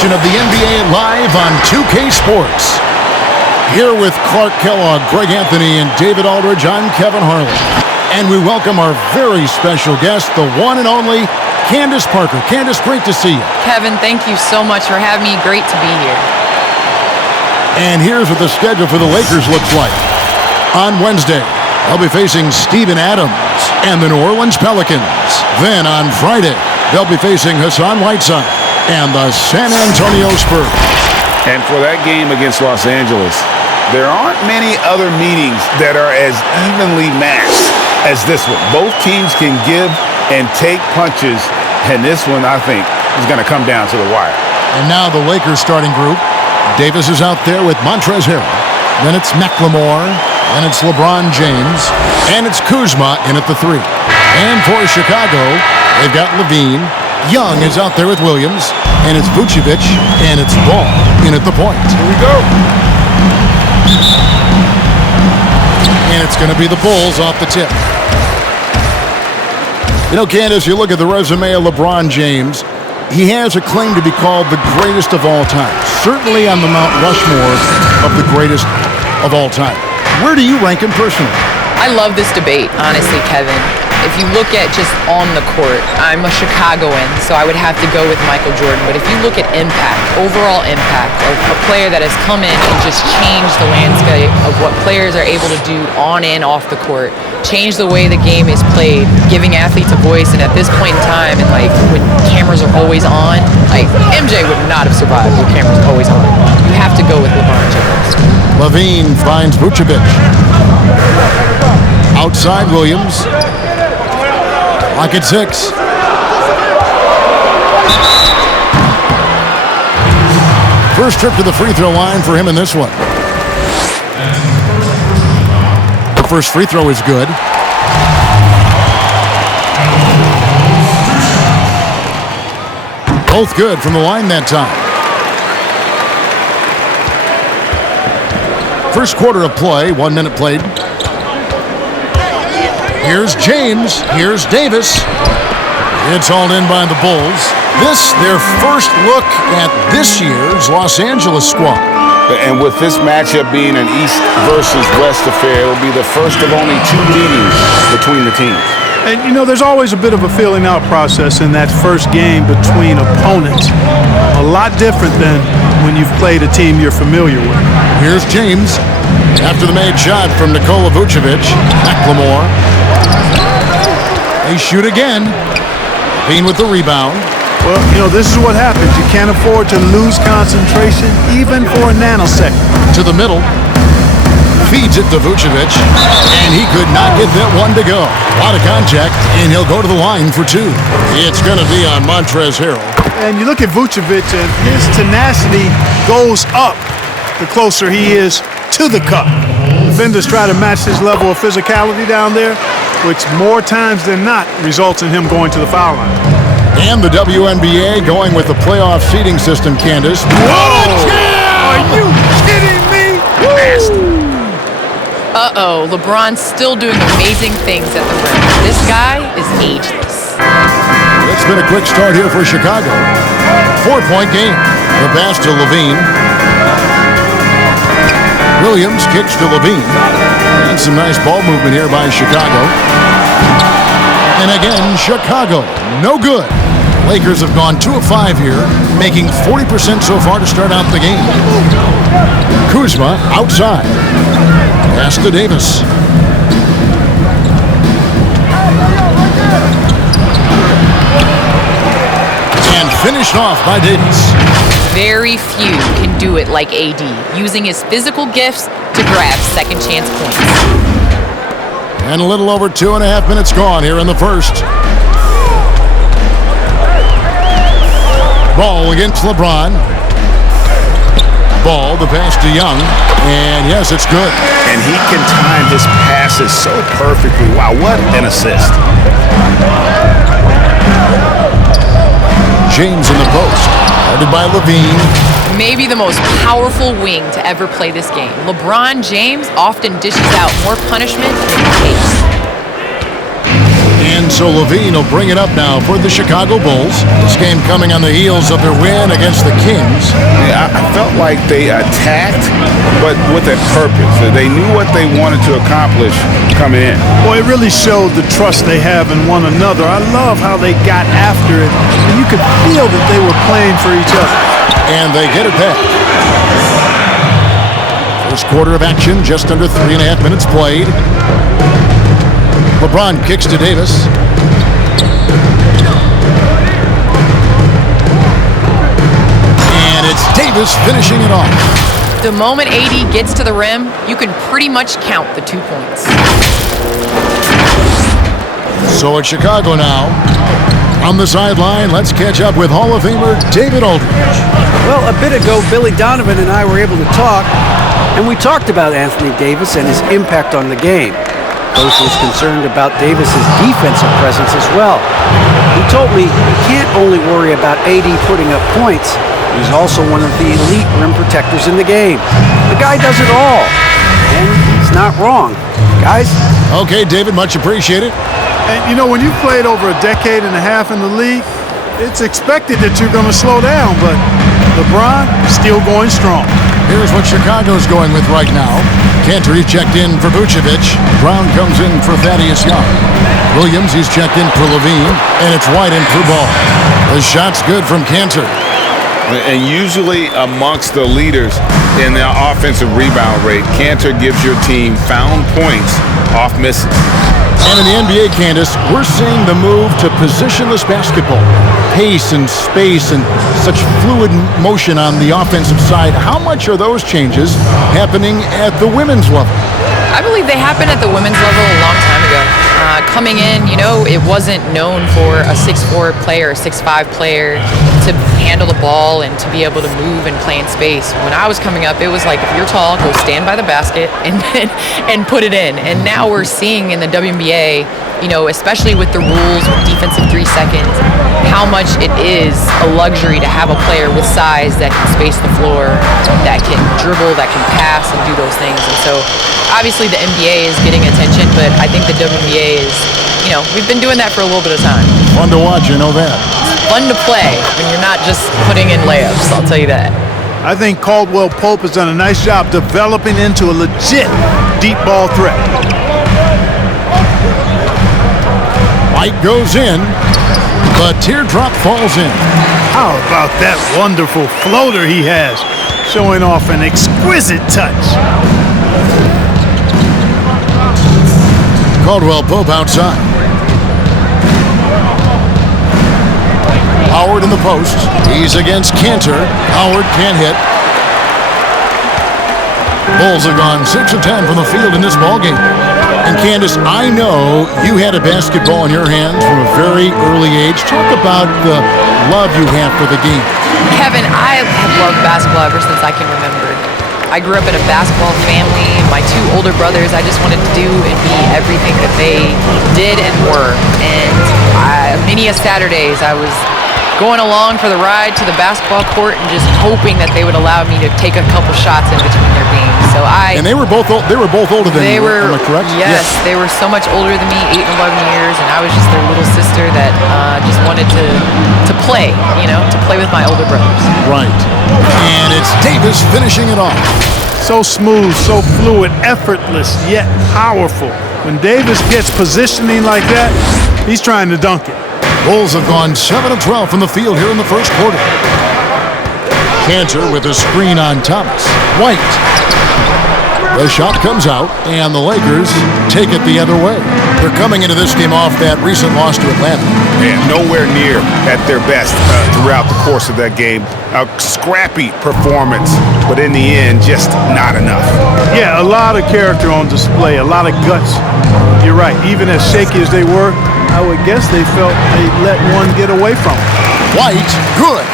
edition of the NBA Live on 2K Sports. Here with Clark Kellogg, Greg Anthony, and David Aldridge, I'm Kevin Harlan. And we welcome our very special guest, the one and only Candace Parker. Candace, great to see you. Kevin, thank you so much for having me. Great to be here. And here's what the schedule for the Lakers looks like. On Wednesday, they'll be facing Steven Adams and the New Orleans Pelicans. Then on Friday, they'll be facing Hassan Whiteside and the San Antonio Spurs. And for that game against Los Angeles, there aren't many other meetings that are as evenly matched as this one. Both teams can give and take punches, and this one, I think, is going to come down to the wire. And now the Lakers starting group. Davis is out there with Montrezl Harrell. Then it's McLemore. Then it's LeBron James. And it's Kuzma in at the 3. And for Chicago, they've got Levine. Young is out there with Williams. And it's Vucevic. And it's Ball in at the point. Here we go. And it's going to be the Bulls off the tip. You know, Candace, you look at the resume of LeBron James. He has a claim to be called the greatest of all time. Certainly on the Mount Rushmore of the greatest of all time. Where do you rank him personally? I love this debate, honestly, Kevin. If you look at just on the court, I'm a Chicagoan, so I would have to go with Michael Jordan. But if you look at impact, overall impact of a player that has come in and just changed the landscape of what players are able to do on and off the court, changed the way the game is played, giving athletes a voice, and at this point in time, and like when cameras are always on, like MJ would not have survived with cameras always on. You have to go with LeBron James. Levine finds Vucevic. Outside Williams. Lock at 6. First trip to the free throw line for him in this one. The first free throw is good. Both good from the line that time. First quarter of play, 1 minute played. Here's James. Here's Davis. It's hauled in by the Bulls. This, their first look at this year's Los Angeles squad. And with this matchup being an East versus West affair, it'll be the first of only 2 meetings between the teams. And, you know, there's always a bit of a filling out process in that first game between opponents. A lot different than when you've played a team you're familiar with. Here's James. After the made shot from Nikola Vucevic. McLemore. They shoot again. Levine with the rebound. Well, you know, this is what happens. You can't afford to lose concentration even for a nanosecond. To the middle. Feeds it to Vucevic. And he could not get that one to go. A lot of contact, and he'll go to the line for 2. It's going to be on Montrezl Harrell. And you look at Vucevic, and his tenacity goes up the closer he is to the cup. Defenders try to match his level of physicality down there, which more times than not results in him going to the foul line. And the WNBA going with the playoff seeding system, Candace. What a jam! Are you kidding me? Uh-oh, LeBron's still doing amazing things at the rim. This guy is ageless. It's been a quick start here for Chicago. 4-point game. The pass to Levine. Williams kicks to Levine. And some nice ball movement here by Chicago. And again, Chicago, no good. Lakers have gone 2 of 5 here, making 40% so far to start out the game. Kuzma outside. Pass to Davis. And finished off by Davis. Very few can do it like AD, using his physical gifts to grab second chance points. And a little over 2.5 minutes gone here in the first. Ball against LeBron. Ball, the pass to Young. And yes, it's good. And he can time his passes so perfectly. Wow, what an assist. James in the post. Guarded by Levine. Maybe the most powerful wing to ever play this game. LeBron James often dishes out more punishment than he takes. And And so Levine will bring it up now for the Chicago Bulls. This game coming on the heels of their win against the Kings. Yeah, I felt like they attacked, but with a purpose. They knew what they wanted to accomplish coming in. Boy, it really showed the trust they have in one another. I love how they got after it, and you could feel that they were playing for each other. And they get it back. First quarter of action, just under 3.5 minutes played. LeBron kicks to Davis. And it's Davis finishing it off. The moment AD gets to the rim, you can pretty much count the 2 points. So it's Chicago now. On the sideline, let's catch up with Hall of Famer David Aldridge. Well, a bit ago, Billy Donovan and I were able to talk, and we talked about Anthony Davis and his impact on the game. Coach was concerned about Davis's defensive presence as well. He told me you can't only worry about AD putting up points. He's also one of the elite rim protectors in the game. The guy does it all, and he's not wrong. Guys? Okay, David, much appreciated. And, you know, when you've played over a decade and a half in the league, it's expected that you're going to slow down, but LeBron still going strong. Here's what Chicago's going with right now. Cantor, he's checked in for Vucevic. Brown comes in for Thaddeus Young. Williams, he's checked in for Levine. And it's White in for Ball. The shot's good from Cantor. And usually amongst the leaders in the offensive rebound rate, Cantor gives your team found points off misses. And in the NBA, Candace, we're seeing the move to positionless basketball. Pace and space and such fluid motion on the offensive side. How much are those changes happening at the women's level? I believe they happened at the women's level a long time ago. Coming in, you know, it wasn't known for a 6'4" player, a 6'5" player to handle the ball and to be able to move and play in space. When I was coming up, it was like, if you're tall, go stand by the basket and put it in. And now we're seeing in the WNBA, you know, especially with the rules with defensive 3 seconds, how much it is a luxury to have a player with size that can space the floor, that can dribble, that can pass and do those things. And so obviously the NBA is getting attention, but I think the WNBA is, you know, we've been doing that for a little bit of time. Fun to watch, you know that. It's fun to play when you're not just putting in layups, I'll tell you that. I think Caldwell Pope has done a nice job developing into a legit deep ball threat. White goes in, but teardrop falls in. How about that wonderful floater he has, showing off an exquisite touch. Caldwell Pope outside. Howard in the post. He's against Cantor. Howard can't hit. Bulls have gone 6 of 10 from the field in this ballgame. And Candace, I know you had a basketball in your hands from a very early age. Talk about the love you have for the game. Kevin, I have loved basketball ever since I can remember. I grew up in a basketball family. My 2 older brothers, I just wanted to do and be everything that they did and were. And many a Saturdays, I was going along for the ride to the basketball court and just hoping that they would allow me to take a couple shots in between their games. So And they were both older than you. Am I correct? Yes, they were so much older than me, 8 and 11 years, and I was just their little sister that just wanted to play, you know, to play with my older brothers. Right. And it's Davis finishing it off. So smooth, so fluid, effortless, yet powerful. When Davis gets positioning like that, he's trying to dunk it. Bulls have gone 7 of 12 from the field here in the first quarter. Cantor with a screen on Thomas. White. The shot comes out, and the Lakers take it the other way. They're coming into this game off that recent loss to Atlanta. And nowhere near at their best throughout the course of that game. A scrappy performance, but in the end, just not enough. Yeah, a lot of character on display, a lot of guts. You're right, even as shaky as they were, I would guess they felt they let one get away from them. White, good.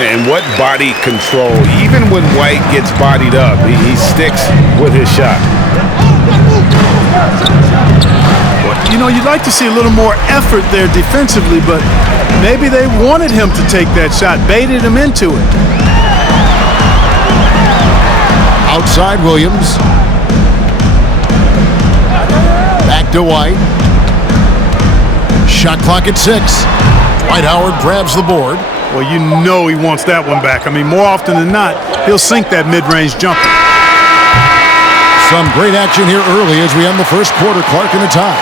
And what body control. Even when White gets bodied up, he sticks with his shot. You know, you'd like to see a little more effort there defensively, but maybe they wanted him to take that shot, baited him into it. Outside Williams. Back to White. Shot clock at 6. Dwight Howard grabs the board. Well, you know he wants that one back. I mean, more often than not, he'll sink that mid-range jumper. Some great action here early as we end the first quarter. Clark in a tie.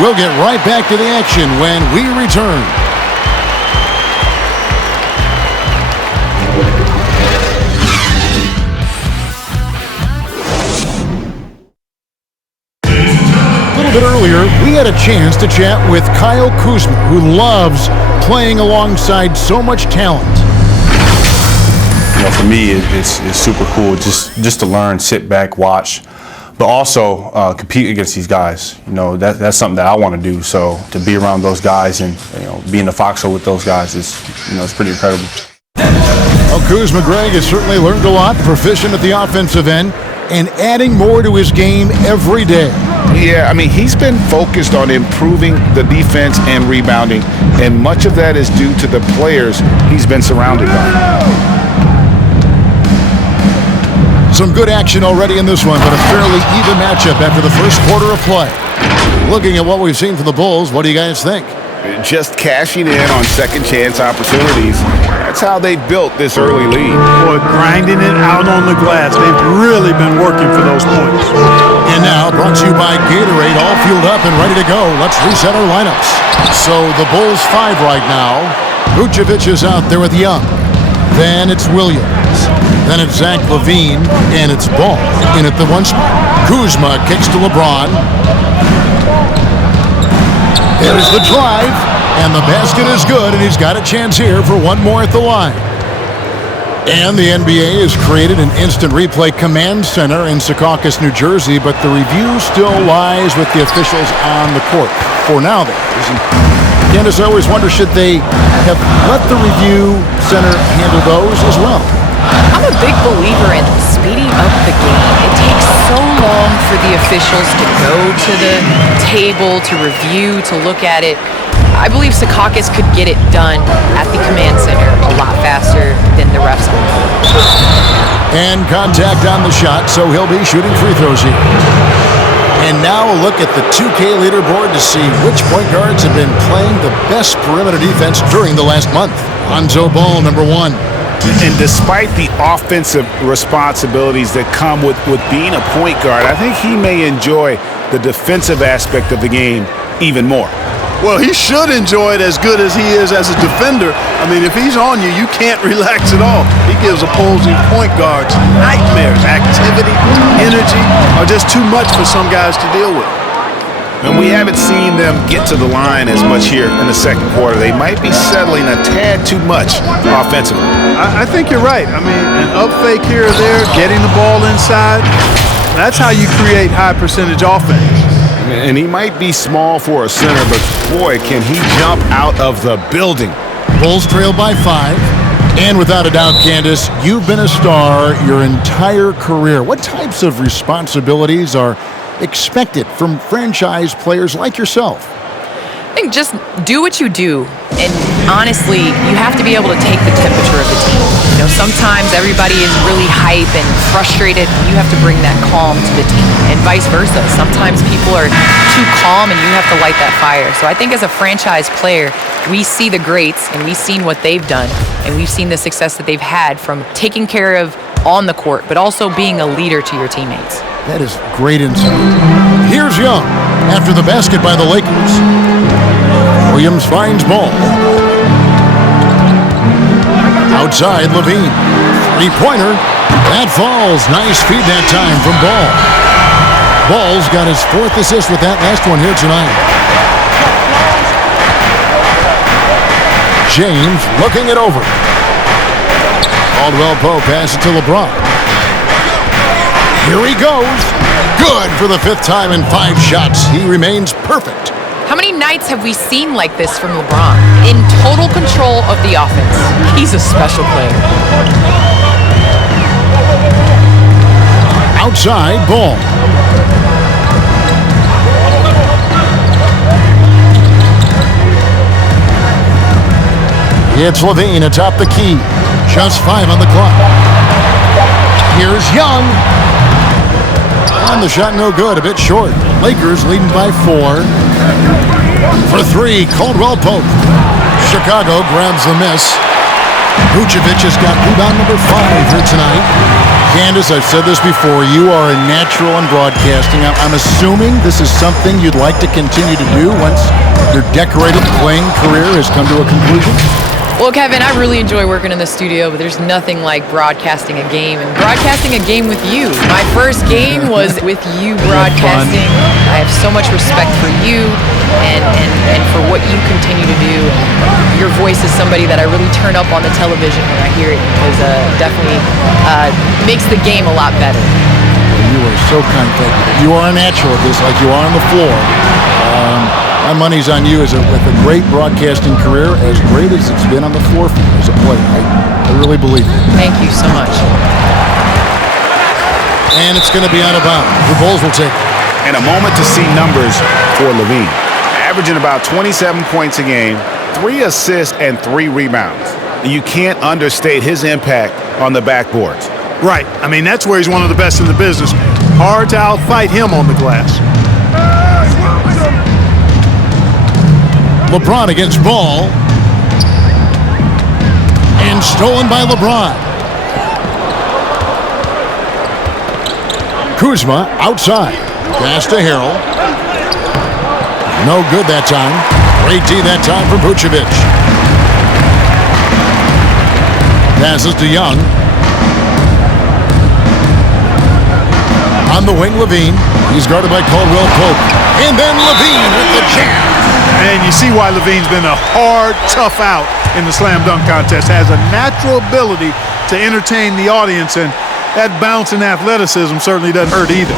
We'll get right back to the action when we return. A little bit earlier, we had a chance to chat with Kyle Kuzma, who loves playing alongside so much talent. You know, for me, it's super cool just to learn, sit back, watch, but also compete against these guys. You know, that's something that I want to do. So to be around those guys and be in the foxhole with those guys is it's pretty incredible. Well, Kuzma, Greg, has certainly learned a lot, proficient at the offensive end, and adding more to his game every day. Yeah, I mean, he's been focused on improving the defense and rebounding, and much of that is due to the players he's been surrounded by. Some good action already in this one, but a fairly even matchup after the first quarter of play. Looking at what we've seen from the Bulls, what do you guys think? Just cashing in on second chance opportunities. That's how they built this early lead. Boy, grinding it out on the glass. They've really been working for those points. And now, brought to you by Gatorade, all fueled up and ready to go. Let's reset our lineups. So the Bulls 5 right now. Vucevic is out there with Young. Then it's Williams. Then it's Zach LaVine, and it's Ball in at the 1 spot. Kuzma kicks to LeBron. There's the drive, and the basket is good, and he's got a chance here for one more at the line. And the NBA has created an instant replay command center in Secaucus, New Jersey, but the review still lies with the officials on the court. For now, there is. Candace, I always wonder, should they have let the review center handle those as well? I'm a big believer in speeding up the game. It takes so long for the officials to go to the table, to review, to look at it. I believe Secaucus could get it done at the command center a lot faster than the refs on the court. And contact on the shot, so he'll be shooting free throws here. And now a look at the 2K leaderboard to see which point guards have been playing the best perimeter defense during the last month. Lonzo Ball, number 1. And despite the offensive responsibilities that come with being a point guard, I think he may enjoy the defensive aspect of the game even more. Well, he should enjoy it as good as he is as a defender. I mean, if he's on you, you can't relax at all. He gives opposing point guards nightmares. Activity, energy are just too much for some guys to deal with. And we haven't seen them get to the line as much here in the second quarter. They might be settling a tad too much offensively. I think you're right. I mean, an up fake here or there, getting the ball inside, that's how you create high percentage offense. And he might be small for a center, but boy, can he jump out of the building. Bulls trail by 5. And without a doubt, Candace, you've been a star your entire career. What types of responsibilities are expected from franchise players like yourself? I think just do what you do. And honestly, you have to be able to take the temperature of the team. You know, sometimes everybody is really hype and frustrated. You have to bring that calm to the team, and vice versa. Sometimes people are too calm and you have to light that fire. So I think as a franchise player, we see the greats and we've seen what they've done, and we've seen the success that they've had from taking care of on the court, but also being a leader to your teammates. That is great insight. Here's Young after the basket by the Lakers. Williams finds Ball. Outside, LaVine. Three-pointer. That falls. Nice feed that time from Ball. Ball's got his 4th assist with that last one here tonight. James looking it over. Caldwell Pope passes to LeBron. Here he goes. Good for the 5th time in 5 shots. He remains perfect. How many nights have we seen like this from LeBron? In total control of the offense. He's a special player. Outside, Ball. It's LaVine atop the key. Just 5 on the clock. Here's Young. And the shot no good, a bit short. Lakers leading by 4. For three, Caldwell Pope. Chicago grabs the miss. Vucevic has got rebound number 5 here tonight. Candace, I've said this before, you are a natural in broadcasting. I'm assuming this is something you'd like to continue to do once your decorated playing career has come to a conclusion? Well, Kevin, I really enjoy working in the studio, but there's nothing like broadcasting a game and broadcasting a game with you. My first game was with you broadcasting. I have so much respect for you and for what you continue to do. And your voice is somebody that I really turn up on the television when I hear it because definitely makes the game a lot better. You are so kind. Thank you. You are a natural at this, like you are on the floor. My money's on you with a great broadcasting career, as great as it's been on the floor for you as a player. I really believe it. Thank you so much. And it's going to be out of bounds. The Bulls will take it. And a moment to see numbers for Levine. Averaging about 27 points a game, 3 assists, and 3 rebounds. You can't understate his impact on the backboards. Right. I mean, that's where he's one of the best in the business. Hard to outfight him on the glass. LeBron against Ball. And stolen by LeBron. Kuzma outside. Pass to Harrell. No good that time. Great D that time from Vucevic. Passes to Young. On the wing, Levine. He's guarded by Caldwell Pope. And then Levine with the jam. And you see why Levine's been a hard, tough out in the slam dunk contest. Has a natural ability to entertain the audience, and that bounce and athleticism certainly doesn't hurt either.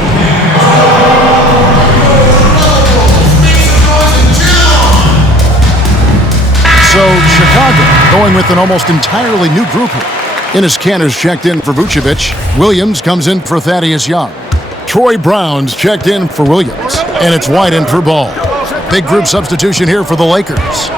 So Chicago going with an almost entirely new group here. Enes Kanter's checked in for Vucevic. Williams comes in for Thaddeus Young. Troy Brown's checked in for Williams. And it's White in for Ball. Big group substitution here for the Lakers.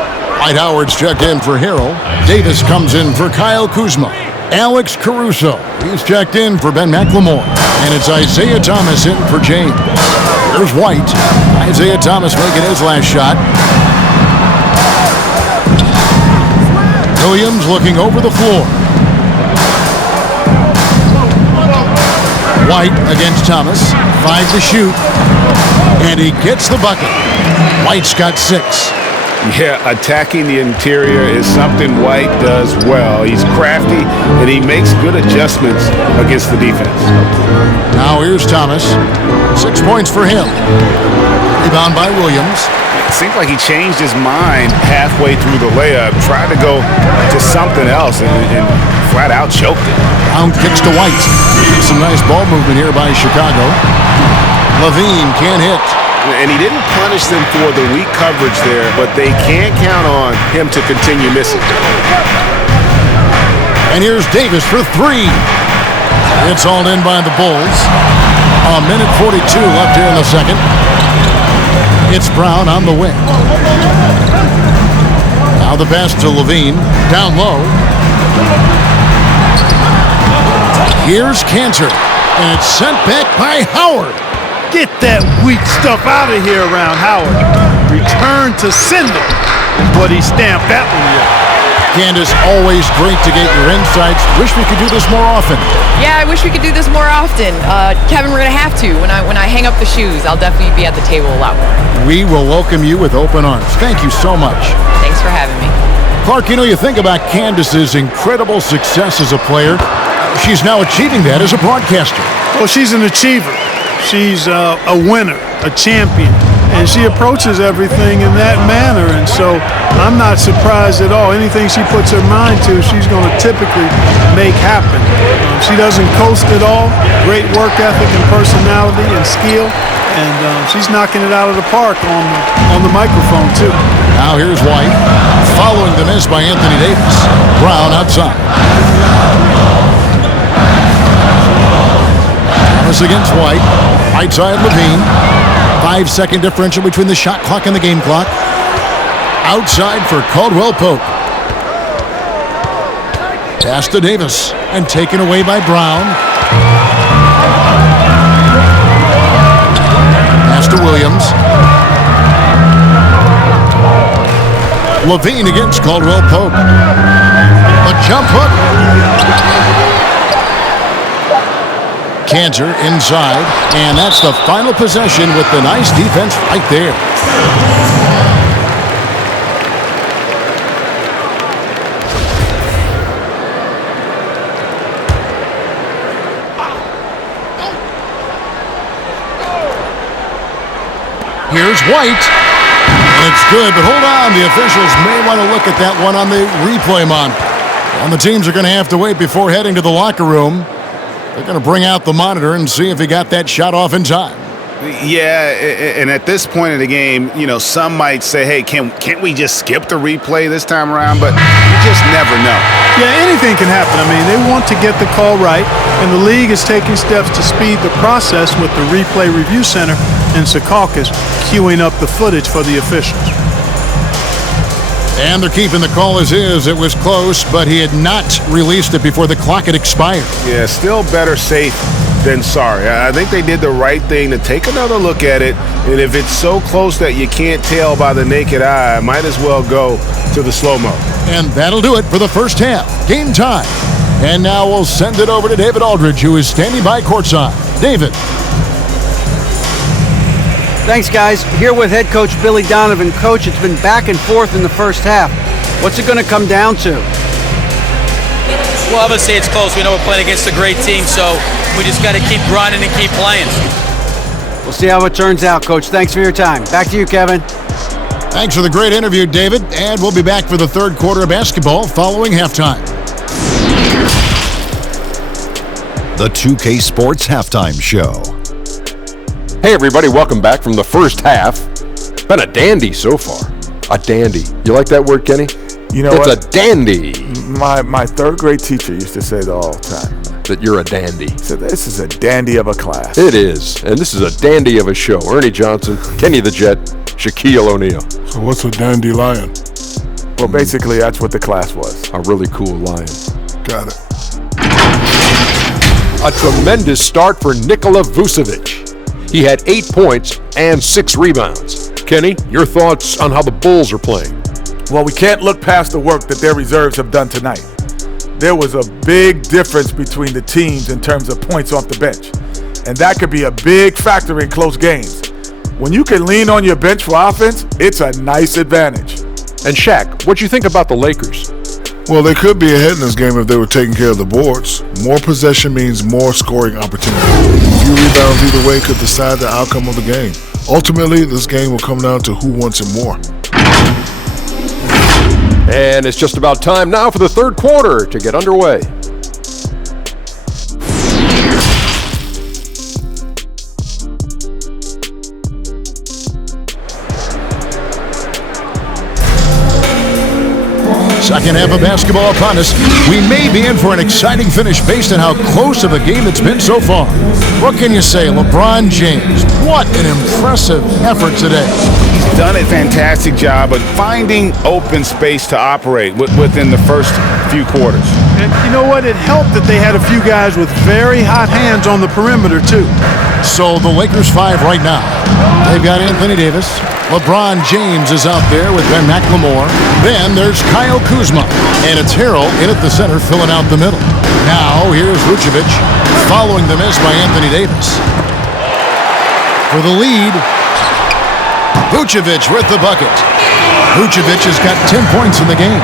Dwight Howard's checked in for Harrell. Davis comes in for Kyle Kuzma. Alex Caruso, he's checked in for Ben McLemore. And it's Isaiah Thomas in for James. Here's White. Isaiah Thomas making his last shot. Williams looking over the floor. White against Thomas. 5 to shoot. And he gets the bucket. White's got 6. Yeah, attacking the interior is something White does well. He's crafty, and he makes good adjustments against the defense. Now here's Thomas. 6 points for him. Rebound by Williams. It seems like he changed his mind halfway through the layup, tried to go to something else, and flat out choked it. Brown kicks to White. Some nice ball movement here by Chicago. Levine can't hit. And he didn't punish them for the weak coverage there, but they can't count on him to continue missing. And here's Davis for 3. It's all in by the Bulls. A minute 42 left here in the second. It's Brown on the wing. Now the pass to Levine. Down low. Here's Kanter. And it's sent back by Howard. Get that weak stuff out of here around Howard. Return to sender is what he stamped that one with. Candace, always great to get your insights. Wish we could do this more often. Yeah, I wish we could do this more often. Kevin, we're going to have to. When I hang up the shoes, I'll definitely be at the table a lot more. We will welcome you with open arms. Thank you so much. Thanks for having me. Clark, you think about Candace's incredible success as a player. She's now achieving that as a broadcaster. Well, she's an achiever. She's a winner, a champion, and she approaches everything in that manner. And so I'm not surprised at all. Anything she puts her mind to, she's going to typically make happen. She doesn't coast at all. Great work ethic and personality and skill. And she's knocking it out of the park on the microphone, too. Now here's White, following the miss by Anthony Davis. Brown outside. Thomas against White. Right side Levine. 5-second differential between the shot clock and the game clock. Outside for Caldwell Pope. Pass to Davis and taken away by Brown. Pass to Williams. Levine against Caldwell Pope. The jump hook. Kanter inside, and that's the final possession with the nice defense right there. Here's White, and it's good, but hold on. The officials may want to look at that one on the replay monitor. And the teams are going to have to wait before heading to the locker room. They're going to bring out the monitor and see if he got that shot off in time. Yeah, and at this point in the game, you know, some might say, hey, can't we just skip the replay this time around? But you just never know. Yeah, anything can happen. I mean, they want to get the call right, and the league is taking steps to speed the process with the Replay Review Center in Secaucus queuing up the footage for the officials. And they're keeping the call as is. It was close, but he had not released it before the clock had expired. Yeah, still better safe than sorry. I think they did the right thing to take another look at it. And if it's so close that you can't tell by the naked eye, might as well go to the slow-mo. And that'll do it for the first half. Game time. And now we'll send it over to David Aldridge, who is standing by courtside. David. Thanks, guys. Here with head coach Billy Donovan. Coach, it's been back and forth in the first half. What's it going to come down to? Well, obviously it's close. We know we're playing against a great team, so we just got to keep grinding and keep playing. We'll see how it turns out, Coach. Thanks for your time. Back to you, Kevin. Thanks for the great interview, David. And we'll be back for the third quarter of basketball following halftime. The 2K Sports Halftime Show. Hey everybody, welcome back from the first half. Been a dandy so far. A dandy. You like that word, Kenny? You know it's what? a dandy. My third grade teacher used to say that all the time. That you're a dandy. So this is a dandy of a class. It is. And this is a dandy of a show. Ernie Johnson, Kenny the Jet, Shaquille O'Neal. So what's a dandelion? Well, basically that's what the class was. A really cool lion. Got it. A tremendous start for Nikola Vucevic. He had 8 points and 6 rebounds. Kenny, your thoughts on how the Bulls are playing? Well, we can't look past the work that their reserves have done tonight. There was a big difference between the teams in terms of points off the bench. And that could be a big factor in close games. When you can lean on your bench for offense, it's a nice advantage. And Shaq, what do you think about the Lakers? Well, they could be ahead in this game if they were taking care of the boards. More possession means more scoring opportunity. A few rebounds either way could decide the outcome of the game. Ultimately, this game will come down to who wants it more. And it's just about time now for the third quarter to get underway. Second half of basketball upon us. We may be in for an exciting finish based on how close of a game it's been so far. What can you say, LeBron James? What an impressive effort today. He's done a fantastic job of finding open space to operate within the first few quarters. And you know what? It helped that they had a few guys with very hot hands on the perimeter, too. So the Lakers 5 right now. They've got Anthony Davis. LeBron James is out there with Ben McLemore. Then there's Kyle Kuzma. And it's Harrell in at the center filling out the middle. Now here's Vucevic following the miss by Anthony Davis. For the lead, Vucevic with the bucket. Vucevic has got 10 points in the game.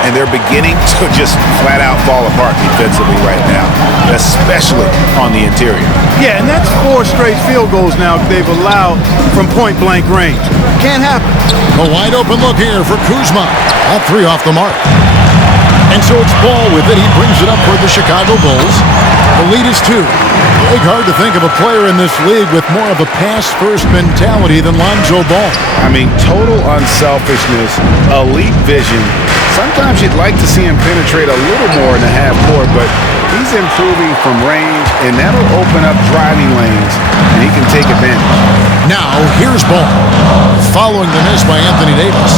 And they're beginning to just flat out fall apart defensively right now, especially on the interior. Yeah, and that's 4 straight field goals now they've allowed from point-blank range. Can't happen. A wide open look here for Kuzma. That 3 off the mark. And so it's Ball with it. He brings it up for the Chicago Bulls. The lead is 2. Big hard to think of a player in this league with more of a pass-first mentality than Lonzo Ball. I mean, total unselfishness, elite vision. Sometimes you'd like to see him penetrate a little more in the half court, but he's improving from range, and that'll open up driving lanes, and he can take advantage. Now, here's Ball, following the miss by Anthony Davis.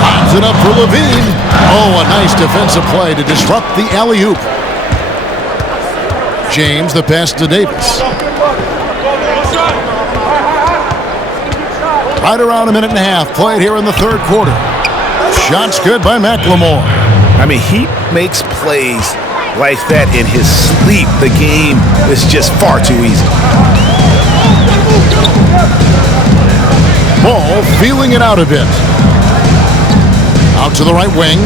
Lobs it up for Levine. Oh, a nice defensive play to disrupt the alley-oop. James, the pass to Davis. Right around a minute and a half played here in the third quarter. Shots good by McLemore. I mean, he makes plays like that in his sleep. The game is just far too easy. Ball feeling it out a bit. Out to the right wing.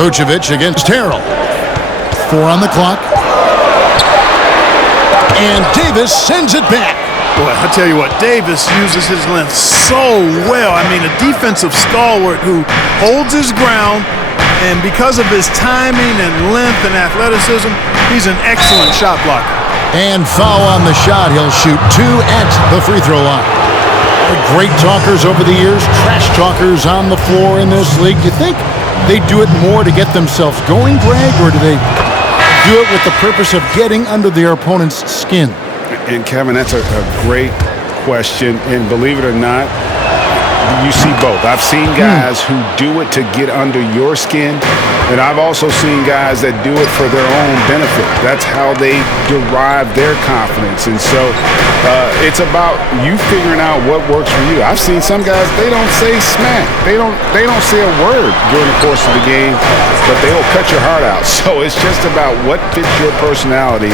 Vucevic against Harrell. 4 on the clock. And Davis sends it back. Boy, I tell you what, Davis uses his length so well. I mean, a defensive stalwart who holds his ground, and because of his timing and length and athleticism, he's an excellent shot blocker. And foul on the shot. He'll shoot 2 at the free throw line. They're great talkers over the years, trash talkers on the floor in this league. You think they do it more to get themselves going, Greg, or do they do it with the purpose of getting under their opponent's skin? And Kevin, that's a great question. And believe it or not, you see both. I've seen guys who do it to get under your skin, and I've also seen guys that do it for their own benefit. That's how they derive their confidence. And so it's about you figuring out what works for you. I've seen some guys, they don't say smack. They don't say a word during the course of the game, but they'll cut your heart out. So it's just about what fits your personality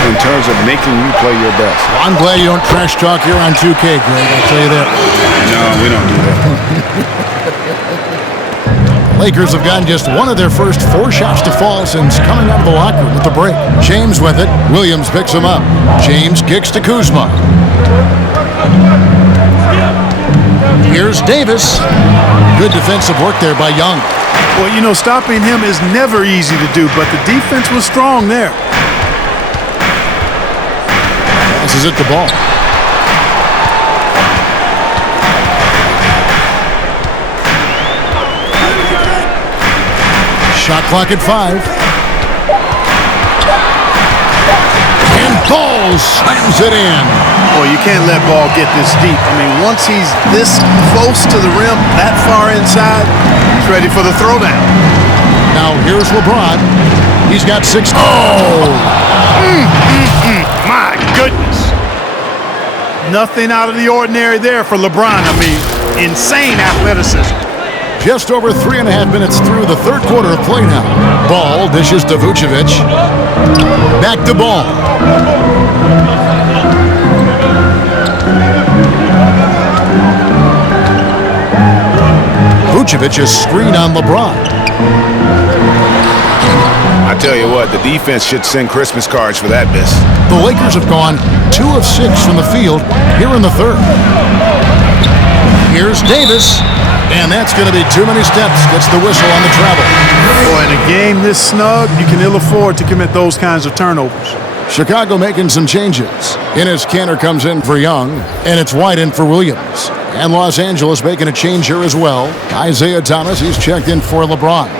in terms of making you play your best. Well, I'm glad you don't trash talk here on 2K, Greg. I'll tell you that. No, we don't do that. Lakers have gotten just one of their first 4 shots to fall since coming out of the locker with the break. James with it. Williams picks him up. James kicks to Kuzma. Here's Davis. Good defensive work there by Young. Well, you know, stopping him is never easy to do, but the defense was strong there. Passes it the ball. Shot clock at 5. And Ball slams it in. Well, you can't let Ball get this deep. I mean, once he's this close to the rim, that far inside, he's ready for the throwdown. Now here's LeBron. He's got 6. Oh! My goodness. Nothing out of the ordinary there for LeBron. I mean, insane athleticism. Just over 3.5 minutes through the third quarter of play now. Ball dishes to Vucevic. Back to Ball. Vucevic's screen on LeBron. I tell you what, the defense should send Christmas cards for that miss. The Lakers have gone 2 of 6 from the field here in the third. Here's Davis. And that's going to be too many steps. Gets the whistle on the travel. Boy, in a game this snug, you can ill afford to commit those kinds of turnovers. Chicago making some changes. Enes Kanter comes in for Young, and it's White in for Williams. And Los Angeles making a change here as well. Isaiah Thomas, he's checked in for LeBron.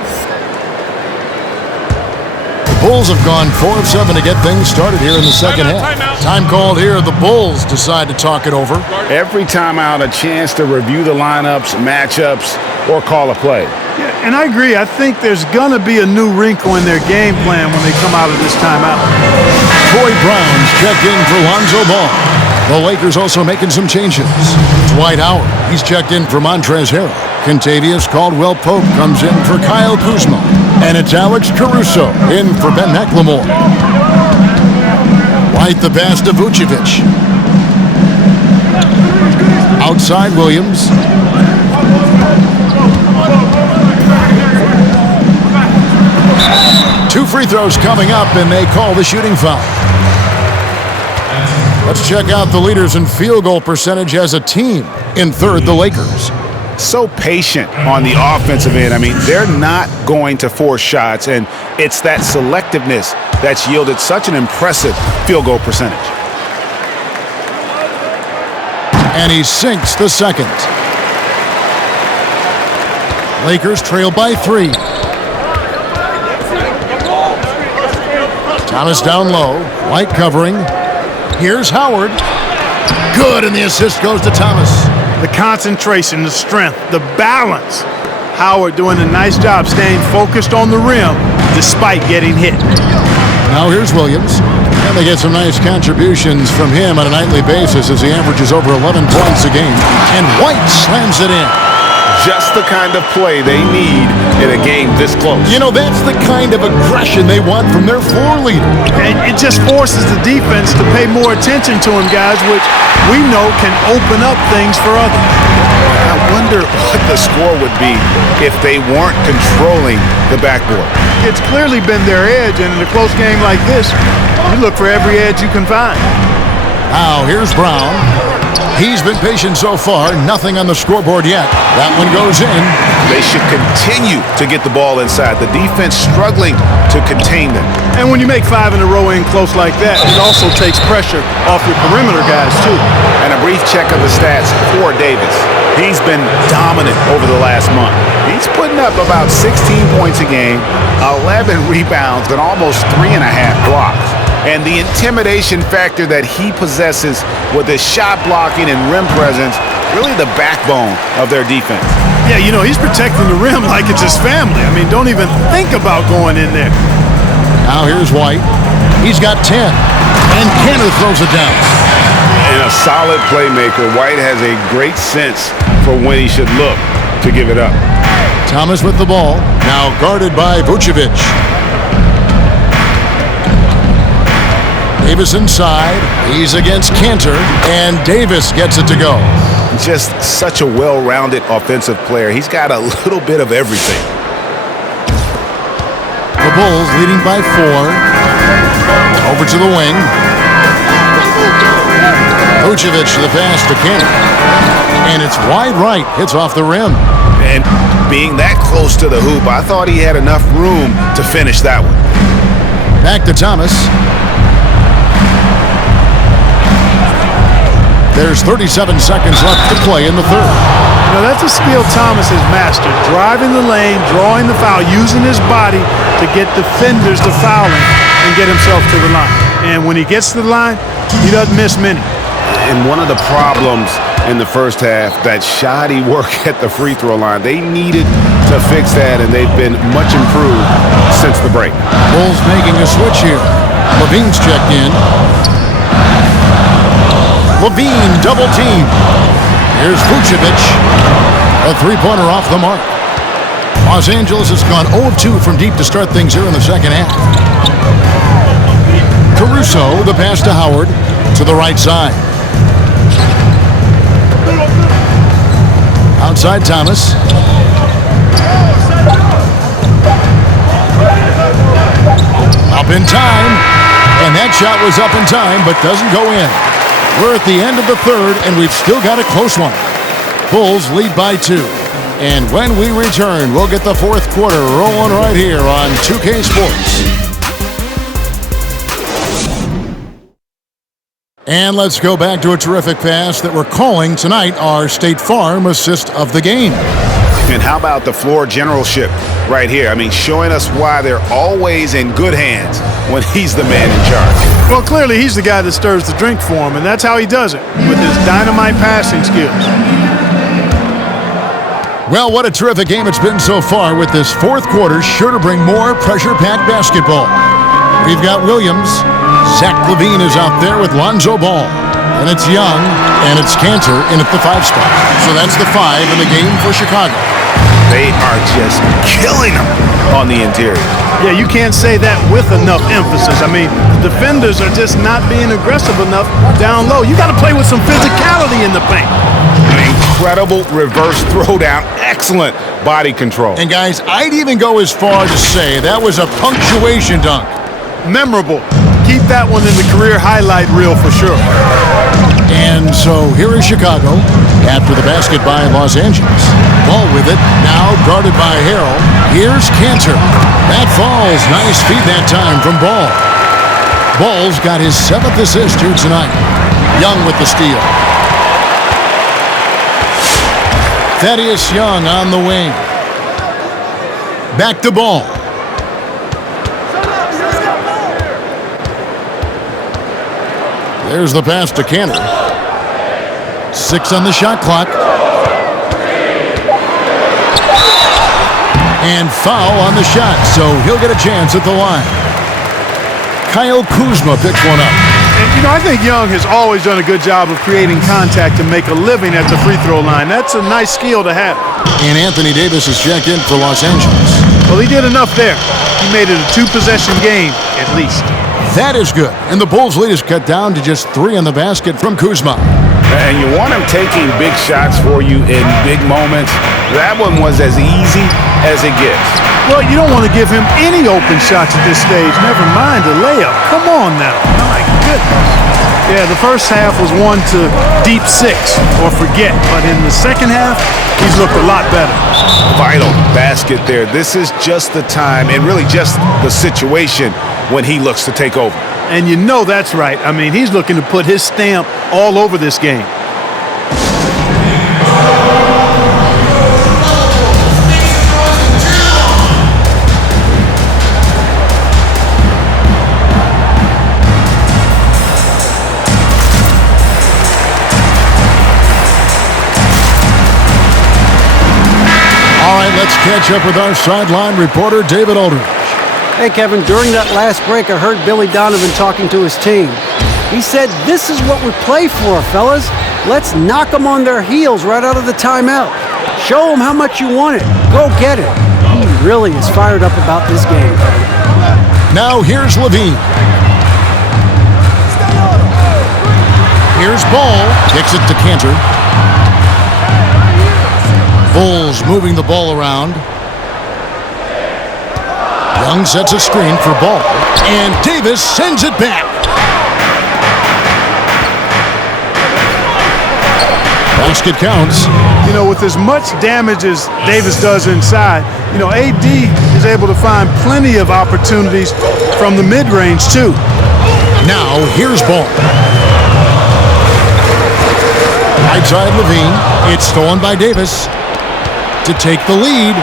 The Bulls have gone 4 of 7 to get things started here in the second half. Time called here. The Bulls decide to talk it over. Every timeout, a chance to review the lineups, matchups, or call a play. Yeah, and I agree. I think there's going to be a new wrinkle in their game plan when they come out of this timeout. Troy Brown's checked in for Lonzo Ball. The Lakers also making some changes. Dwight Howard, he's checked in for Montrezl Harrell. Kentavious Caldwell-Pope comes in for Kyle Kuzma. And it's Alex Caruso in for Ben McLemore. White the pass to Vucevic. Outside Williams. Two free throws coming up, and they call the shooting foul. Let's check out the leaders in field goal percentage as a team. In third, the Lakers. So patient on the offensive end. I mean, they're not going to force shots, and it's that selectiveness that's yielded such an impressive field goal percentage. And he sinks the second. Lakers trail by 3. Thomas down low. White covering. Here's Howard. Good, and the assist goes to Thomas. The concentration, the strength, the balance. Howard doing a nice job staying focused on the rim despite getting hit. Now here's Williams. And they get some nice contributions from him on a nightly basis as he averages over 11 points a game. And White slams it in. Just the kind of play they need in a game this close. You know, that's the kind of aggression they want from their floor leader. And it just forces the defense to pay more attention to him, guys, which we know can open up things for others. I wonder what the score would be if they weren't controlling the backboard. It's clearly been their edge, and in a close game like this, you look for every edge you can find. Now, here's Brown. He's been patient so far. Nothing on the scoreboard yet. That one goes in. They should continue to get the ball inside. The defense struggling to contain them. And when you make 5 in a row in close like that, it also takes pressure off your perimeter guys, too. And a brief check of the stats for Davis. He's been dominant over the last month. He's putting up about 16 points a game, 11 rebounds, and almost 3.5 blocks. And the intimidation factor that he possesses with his shot blocking and rim presence, really the backbone of their defense. Yeah, you know, he's protecting the rim like it's his family. I mean, don't even think about going in there. Now here's White. He's got 10. And Canner throws it down. And a solid playmaker, White has a great sense for when he should look to give it up. Thomas with the ball. Now guarded by Vucevic. Davis inside. He's against Cantor. And Davis gets it to go. Just such a well-rounded offensive player. He's got a little bit of everything. The Bulls leading by 4. Over to the wing. Vucevic to the pass to Cantor. And it's wide right. Hits off the rim. And being that close to the hoop, I thought he had enough room to finish that one. Back to Thomas. There's 37 seconds left to play in the third. You know, that's a skill Thomas has mastered. Driving the lane, drawing the foul, using his body to get defenders to foul him and get himself to the line. And when he gets to the line, he doesn't miss many. And one of the problems in the first half, that shoddy work at the free throw line, they needed to fix that, and they've been much improved since the break. Bulls making a switch here. Levine's checked in. Levine double team. Here's Vucevic. A three-pointer off the mark. Los Angeles has gone 0 of 2 from deep to start things here in the second half. Caruso, the pass to Howard, to the right side. Outside Thomas. Up in time. And that shot was up in time, but doesn't go in. We're at the end of the third, and we've still got a close one. Bulls lead by 2. And when we return, we'll get the fourth quarter rolling right here on 2K Sports. And let's go back to a terrific pass that we're calling tonight our State Farm assist of the game. And how about the floor generalship right here? I mean, showing us why they're always in good hands when he's the man in charge. Well, clearly he's the guy that stirs the drink for him, and that's how he does it, with his dynamite passing skills. Well, what a terrific game it's been so far, with this fourth quarter sure to bring more pressure-packed basketball. We've got Williams. Zach LaVine is out there with Lonzo Ball. And it's Young, and it's Cantor in at the 5 spot. So that's the 5 in the game for Chicago. They are just killing them on the interior. Yeah, you can't say that with enough emphasis. I mean, the defenders are just not being aggressive enough down low. You got to play with some physicality in the paint. An incredible reverse throwdown. Excellent body control. And guys, I'd even go as far to say that was a punctuation dunk. Memorable. Keep that one in the career highlight reel for sure. And so here is Chicago after the basket by Los Angeles. Ball with it, now guarded by Harrell. Here's Cantor. That falls. Nice feed that time from Ball. Ball's got his 7th assist here tonight. Young with the steal. Thaddeus Young on the wing. Back to Ball. There's the pass to Cantor. 6 on the shot clock. And foul on the shot, so he'll get a chance at the line. Kyle Kuzma picks one up. And, you know, I think Young has always done a good job of creating contact to make a living at the free throw line. That's a nice skill to have. And Anthony Davis is checked in for Los Angeles. Well, he did enough there. He made it a 2-possession game, at least. That is good. And the Bulls' lead is cut down to just 3 in the basket from Kuzma. And you want him taking big shots for you in big moments. That one was as easy as it gets. Well, you don't want to give him any open shots at this stage, never mind a layup. Come on now. My goodness. Yeah, the first half was one to deep 6 or forget. But in the second half, he's looked a lot better. Vital basket there. This is just the time and really just the situation when he looks to take over. And you know that's right. I mean, he's looking to put his stamp all over this game. All right, let's catch up with our sideline reporter, David Aldridge. Hey, Kevin, during that last break, I heard Billy Donovan talking to his team. He said, "This is what we play for, fellas. Let's knock them on their heels right out of the timeout. Show them how much you want it. Go get it." He really is fired up about this game, Kevin. Now here's Levine. Here's Ball. Kicks it to Cantor. Bulls moving the ball around. Young sets a screen for Ball. And Davis sends it back. Basket counts. You know, with as much damage as Davis does inside, you know, AD is able to find plenty of opportunities from the mid-range, too. Now, here's Ball. Right side Levine. It's stolen by Davis to take the lead.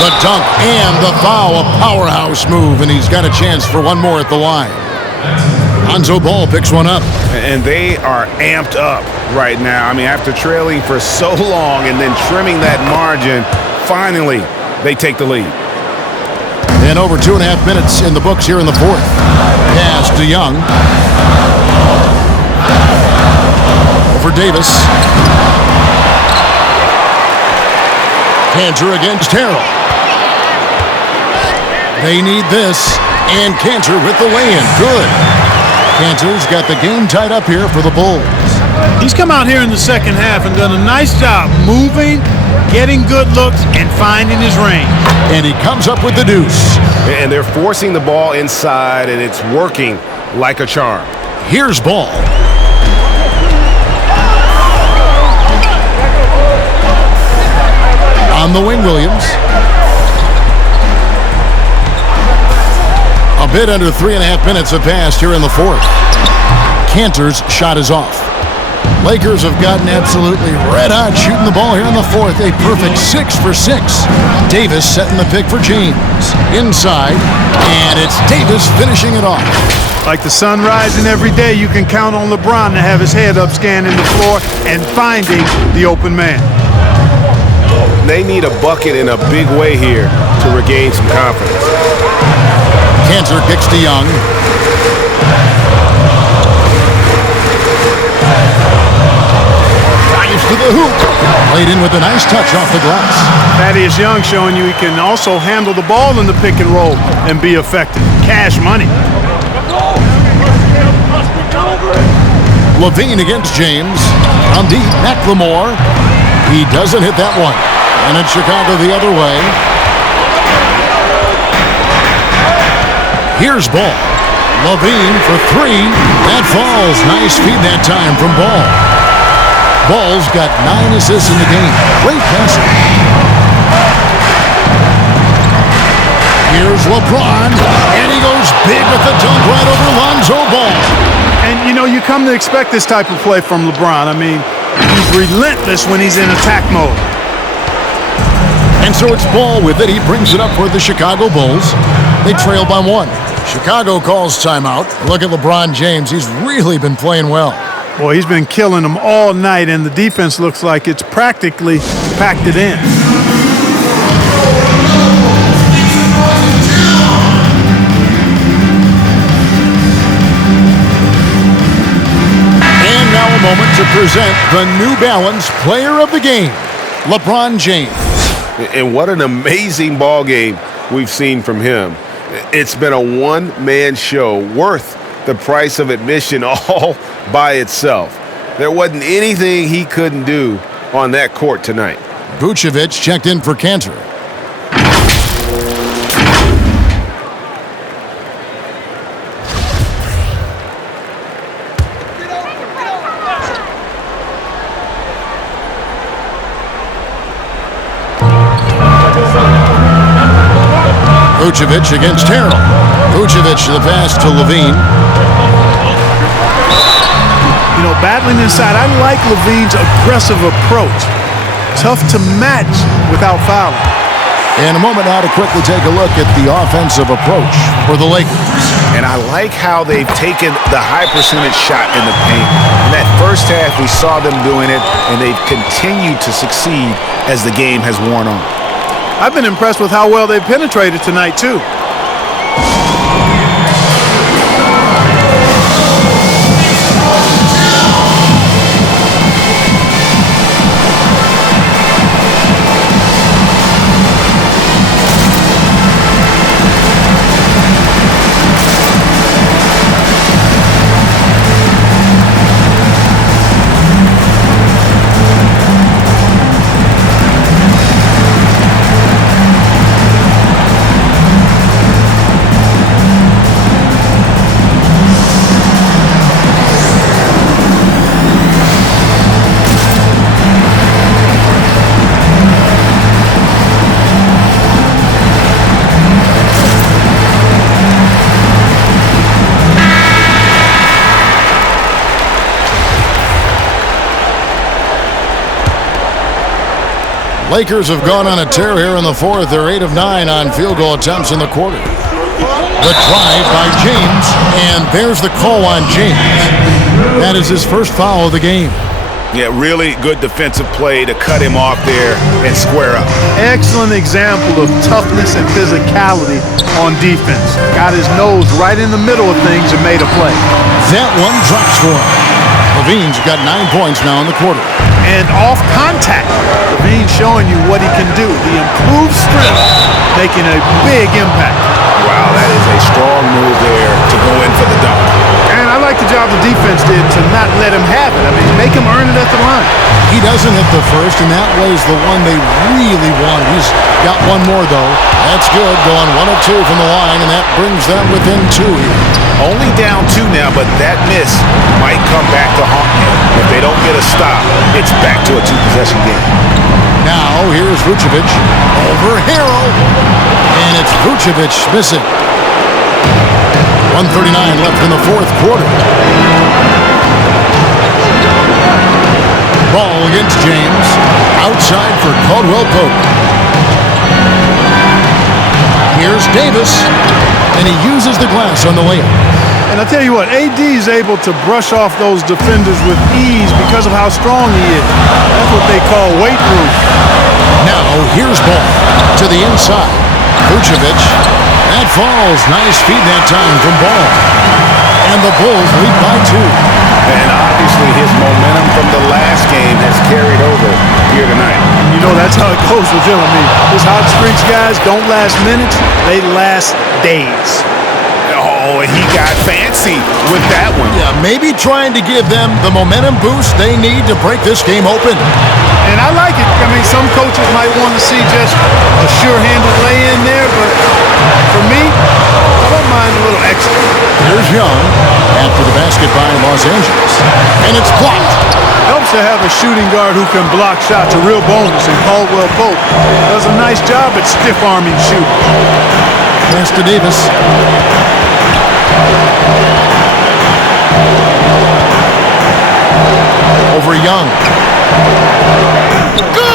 The dunk and the foul, a powerhouse move, and he's got a chance for one more at the line. Lonzo Ball picks one up. And they are amped up right now. I mean, after trailing for so long and then trimming that margin, finally they take the lead. And over 2.5 minutes in the books here in the fourth. Pass to Young. Over Davis. Cantor against Harrell. They need this. And Cantor with the lay-in. Good. Cantor's got the game tied up here for the Bulls. He's come out here in the second half and done a nice job moving, getting good looks, and finding his range. And he comes up with the deuce. And they're forcing the ball inside, and it's working like a charm. Here's Ball. On the wing, Williams. A bit under 3.5 minutes have passed here in the fourth. Cantor's shot is off. Lakers have gotten absolutely red hot shooting the ball here in the fourth. A perfect 6 for 6. Davis setting the pick for James. Inside, and it's Davis finishing it off. Like the sun rising every day, you can count on LeBron to have his head up scanning the floor and finding the open man. They need a bucket in a big way here to regain some confidence. Cantor kicks to Young. Dives to the hoop. Played in with a nice touch off the glass. Thaddeus Young showing you he can also handle the ball in the pick and roll and be effective. Cash money. Levine against James. From deep, McLemore. He doesn't hit that one. And it's Chicago the other way. Here's Ball. Levine for 3. That falls. Nice feed that time from Ball. Ball's got 9 assists in the game. Great passing. Here's LeBron. And he goes big with the dunk right over Lonzo Ball. And, you know, you come to expect this type of play from LeBron. I mean, he's relentless when he's in attack mode. And so it's Ball with it. He brings it up for the Chicago Bulls. They trail by 1. Chicago calls timeout. Look at LeBron James. He's really been playing well. Boy, he's been killing them all night, and the defense looks like it's practically packed it in. present the New Balance Player of the Game, LeBron James. And what an amazing ball game we've seen from him. It's been a one-man show worth the price of admission all by itself. There wasn't anything he couldn't do on that court tonight. Vucevic checked in for Cantor. Vucevic against Harrell. Vucevic to the pass to Levine. You know, battling inside, I like Levine's aggressive approach. Tough to match without fouling. In a moment now to quickly take a look at the offensive approach for the Lakers. And I like how they've taken the high percentage shot in the paint. In that first half, we saw them doing it, and they've continued to succeed as the game has worn on. I've been impressed with how well they've penetrated tonight, too. Lakers have gone on a tear here in the fourth. They're 8 of 9 on field goal attempts in the quarter. The drive by James, and there's the call on James. That is his first foul of the game. Yeah, really good defensive play to cut him off there and square up. Excellent example of toughness and physicality on defense. Got his nose right in the middle of things and made a play. That one drops for him. Levine's got 9 points now in the quarter. And off contact, Levine showing you what he can do. The improved strength making a big impact. Wow, that is a strong move there to go in for the dunk. And I like the job the defense did to not let him have it. I mean, make him earn it at the line. He doesn't hit the first, and that was the one they really wanted. He's got one more, though. That's good, going 1 of 2 from the line, and that brings them within 2 here. Only down 2 now, but that miss might come back to haunt him. If they don't get a stop, it's back to a 2-possession game. Now, here's Vucevic over Harrell, and it's Vucevic missing. 1:39 left in the fourth quarter. Ball against James. Outside for Caldwell Pope. Here's Davis, and he uses the glass on the layup. And I tell you what, AD is able to brush off those defenders with ease because of how strong he is. That's what they call weight room. Now, here's ball to the inside. Vucevic. That falls. Nice feed that time from Ball. And the Bulls lead by 2. And obviously his momentum from the last game has carried over here tonight. You know, that's how it goes with him. I mean, his hot streaks guys don't last minutes. They last days. Oh, and he got fancy with that one. Yeah, maybe trying to give them the momentum boost they need to break this game open. And I like it. I mean, some coaches might want to see just a sure-handed lay-in there, but for me, I don't mind a little extra. Here's Young after the basket by Los Angeles. And it's blocked. Helps to have a shooting guard who can block shots, a real bonus, and Caldwell Pope does a nice job at stiff-arming shooting. Pass to Davis. Over Young. Good!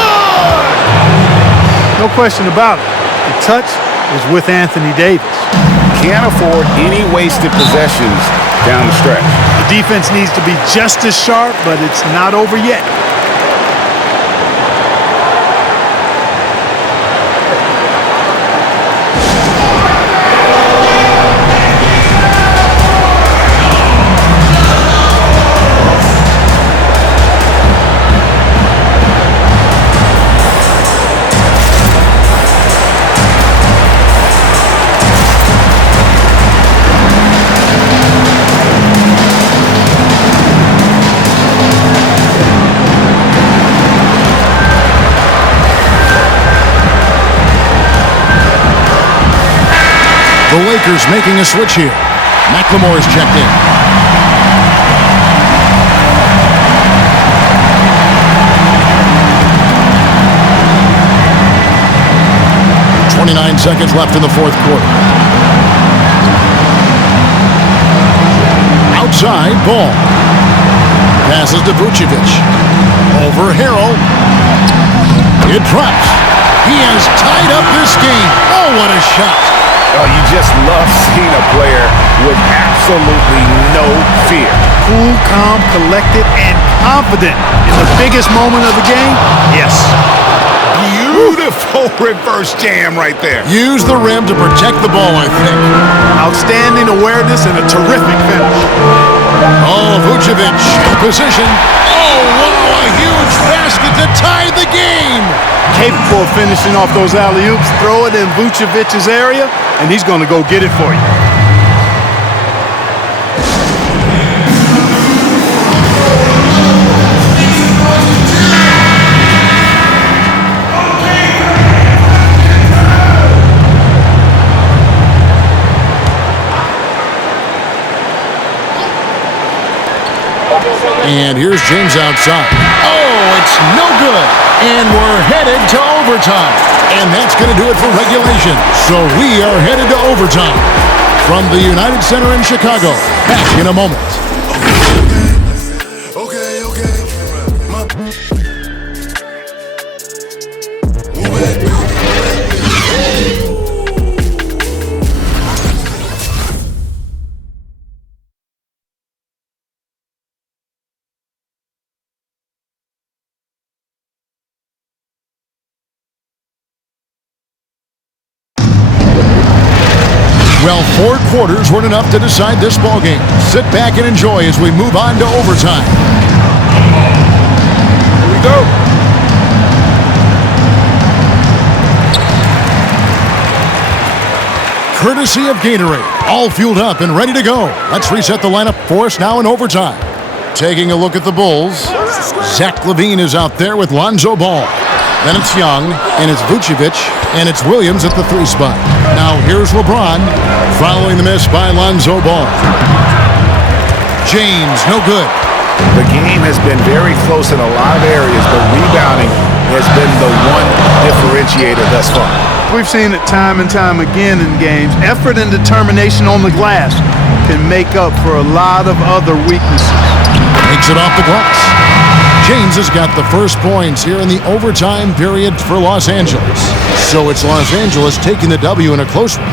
No question about it. The touch is with Anthony Davis. Can't afford any wasted possessions down the stretch. The defense needs to be just as sharp, but it's not over yet. The Lakers making a switch here. McLemore's checked in. .29 seconds left in the fourth quarter. Outside, ball. Passes to Vucevic. Over Harrell. It drops. He has tied up this game. Oh, what a shot. Oh, you just love seeing a player with absolutely no fear. Cool, calm, collected, and confident in the biggest moment of the game? Yes. Beautiful reverse jam right there. Use the rim to protect the ball, I think. Outstanding awareness and a terrific finish. Oh, Vucevic in position. Oh, wow, a huge basket to tie the game. Capable of finishing off those alley-oops. Throw it in Vucevic's area, and he's going to go get it for you. And here's James outside. Oh, it's no good. And we're headed to overtime. And that's going to do it for regulation. So we are headed to overtime. From the United Center in Chicago. Back in a moment. Well, 4 quarters weren't enough to decide this ballgame. Sit back and enjoy as we move on to overtime. Here we go. Courtesy of Gatorade, all fueled up and ready to go. Let's reset the lineup for us now in overtime. Taking a look at the Bulls, Zach LaVine is out there with Lonzo Ball. Then it's Young, and it's Vucevic, and it's Williams at the 3 spot. Now here's LeBron, following the miss by Lonzo Ball. James, no good. The game has been very close in a lot of areas, but rebounding has been the one differentiator thus far. We've seen it time and time again in games. Effort and determination on the glass can make up for a lot of other weaknesses. Takes it off the glass. James has got the first points here in the overtime period for Los Angeles. So it's Los Angeles taking the W in a close one.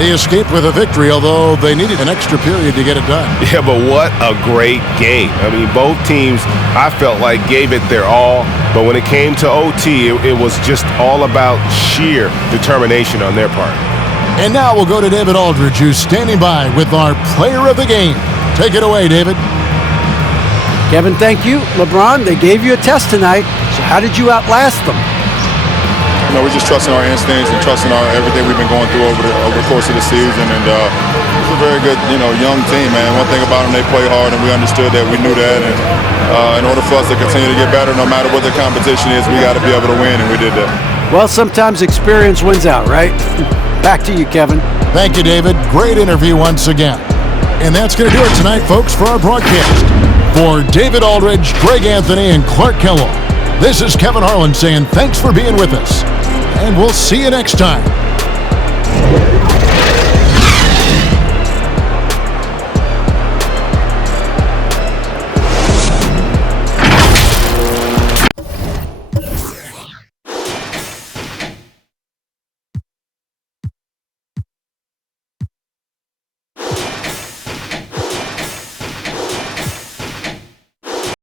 They escaped with a victory, although they needed an extra period to get it done. Yeah, but what a great game. I mean, both teams, I felt like, gave it their all. But when it came to OT, it was just all about sheer determination on their part. And now we'll go to David Aldridge, who's standing by with our player of the game. Take it away, David. Kevin, thank you. LeBron, they gave you a test tonight. So how did you outlast them? You know, we're just trusting our instincts and trusting everything we've been going through over the course of the season. And it's a very good, young team, man. One thing about them, they play hard, and we understood that. We knew that. And in order for us to continue to get better, no matter what the competition is, we got to be able to win, and we did that. Well, sometimes experience wins out, right? Back to you, Kevin. Thank you, David. Great interview once again. And that's going to do it tonight, folks, for our broadcast. For David Aldridge, Greg Anthony, and Clark Kellogg, this is Kevin Harlan saying thanks for being with us. And we'll see you next time.